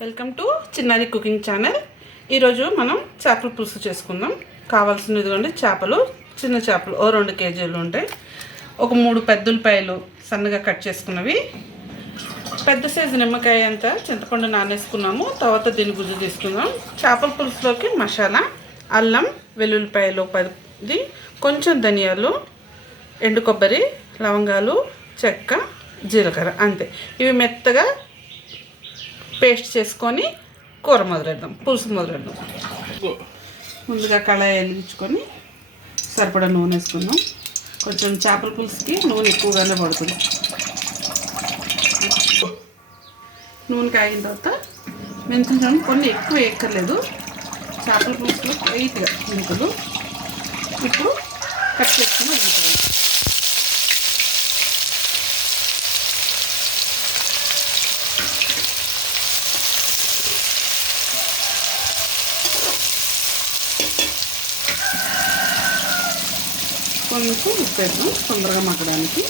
Welcome to చిన్నారి cooking channel. ఈరోజు మనం చేపల పులుసు చేసుకుందాం. కావాల్సిన ఇదిగోండి చేపలు, చిన్న చేపలు 2 కేజీలు ఉంటాయి. ఒక 3 పెద్ద ఉల్లిపాయలు సన్నగా కట్ చేసుకున్నవి, పెద్ద సైజు నిమ్మకాయ అంతా చింతపండు నానేసుకున్నాము. తర్వాత దీన్ని గుజ్జు తీసుకుందాం. చేపల పులుసులోకి మసాలా అల్లం వెల్లుల్లిపాయలు 10, కొంచెం ధనియాలు, ఎండు కొబ్బరి, లవంగాలు, చెక్క, జీలకర్ర, అంతే. ఇవి మెత్తగా పేస్ట్ చేసుకొని కూర మొదలెద్దాం, పులుసు మొదలెద్దాం. ముందుగా కళాయి వెలిగించుకొని సరిపడా నూనె వేసుకుందాం. కొంచెం చేపల పులుసుకి నూనె ఎక్కువగానే పడుతుంది. నూనె కాగిన తర్వాత మెంతులు కొన్ని ఎక్కువ ఎక్కర్లేదు. చేపల పులుసులో లైట్గా మెంతులు ఇప్పుడు కట్ చేసుకుని వదులుకోవాలి. కొంచెం ఉప్పు వేద్దాం తొందరగా మగ్గడానికి.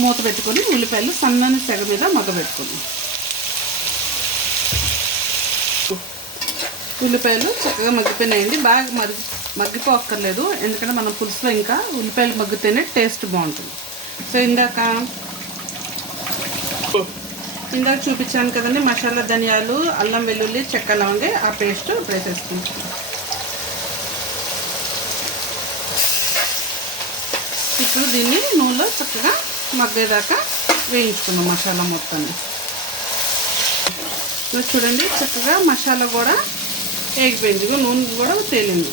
మూత పెట్టుకొని ఉల్లిపాయలు సన్నని సెగ మీద మగ్గబెట్టుకుందాం. ఉల్లిపాయలు చక్కగా మగ్గిపోయినాయండి. బాగా మగ్గిపోక్కర్లేదు, ఎందుకంటే మనం పులుసులో ఇంకా ఉల్లిపాయలు మగ్గితేనే టేస్ట్ బాగుంటుంది. సో ఇందాక చూపించాను కదండి, మసాలా ధనియాలు, అల్లం వెల్లుల్లి, చెక్క, లవంగా, ఆ పేస్ట్ ఇప్పుడు వేసేసుకుంటాం. ఇప్పుడు దీన్ని నూనెలో చక్కగా మగ్గేదాకా వేయించుకుందాం మసాలా మొత్తాన్ని. చూడండి చక్కగా మసాలా కూడా వేగిపోయింది, నూనె కూడా తేలింది.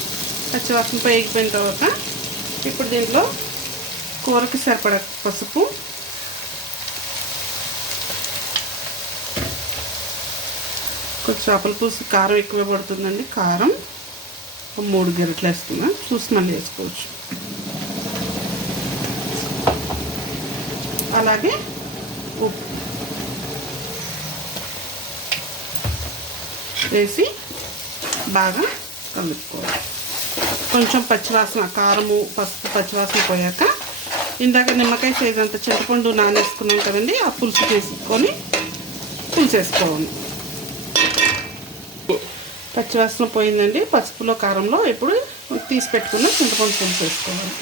పచ్చివాసనపై వేగిపోయిన తర్వాత ఇప్పుడు దీంట్లో కూరకి సరిపడా పసుపు, కొంచెం చేపల పులుసు కారం ఎక్కువ పడుతుందండి. కారం 3 గరిటెలు వేస్తున్నా, చూసి మళ్ళీ వేసుకోవచ్చు. అలాగే ఉప్పు వేసి బాగా కలుపుకోవాలి. కొంచెం పచ్చివాసన, కారము పసుపు పచ్చివాసన పోయాక ఇందాక నిమ్మకాయ సైజ్ అంత చింతపండు నానేసుకున్నాం కదండి, ఆ పులుసు తీసుకొని పులుసు వేసుకోవాలి. పచ్చివాసన పోయిందండి పసుపులో కారంలో. ఇప్పుడు తీసి పెట్టుకున్న చింతపండు పులుసు వేసుకోవాలి.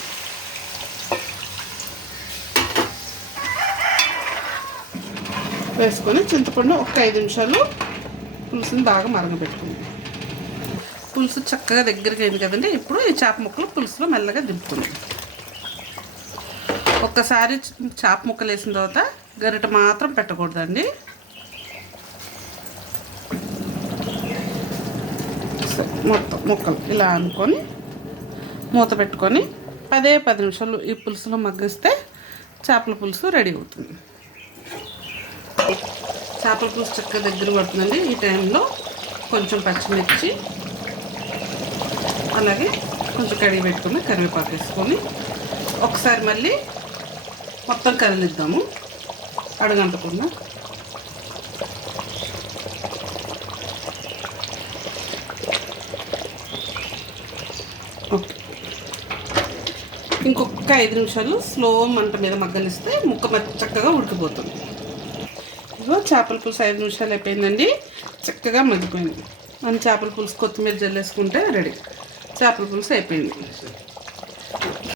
వేసుకొని చింతపండు ఒక 5 నిమిషాలు పులుసుని బాగా మరగబెట్టుకుంది. పులుసు చక్కగా దగ్గరికి అయింది కదండి. ఇప్పుడు ఈ చేప ముక్కలు పులుసులో మెల్లగా దింపుకుంది. ఒక్కసారి చేప ముక్కలు వేసిన తర్వాత గరిట మాత్రం పెట్టకూడదండి. మొత్తం ముక్కలు ఇలా అనుకొని మూత పెట్టుకొని 10 నిమిషాలు ఈ పులుసులో మగ్గిస్తే చేపల పులుసు రెడీ అవుతుంది. చేపల పులుసు చక్కగా దగ్గర పడుతుందండి. ఈ టైంలో కొంచెం పచ్చిమిర్చి, అలాగే కొంచెం కడిగి పెట్టుకుని కరివేపాకు వేసుకొని ఒకసారి మళ్ళీ మొత్తం కదిలిద్దాము అడగంటకుండా. ఓకే, ఇంకొక 5 నిమిషాలు స్లో మంట మీద మగ్గనిస్తే ముక్క చక్కగా ఉడికిపోతుంది. ఇదిగో చేపల పులుసు 5 నిమిషాలు అయిపోయిందండి, చక్కగా మగ్గిపోయింది. మనం చేపల పులుసు కొత్తిమీర జల్లేసుకుంటే రెడీ. చేపల పులుసు అయిపోయింది.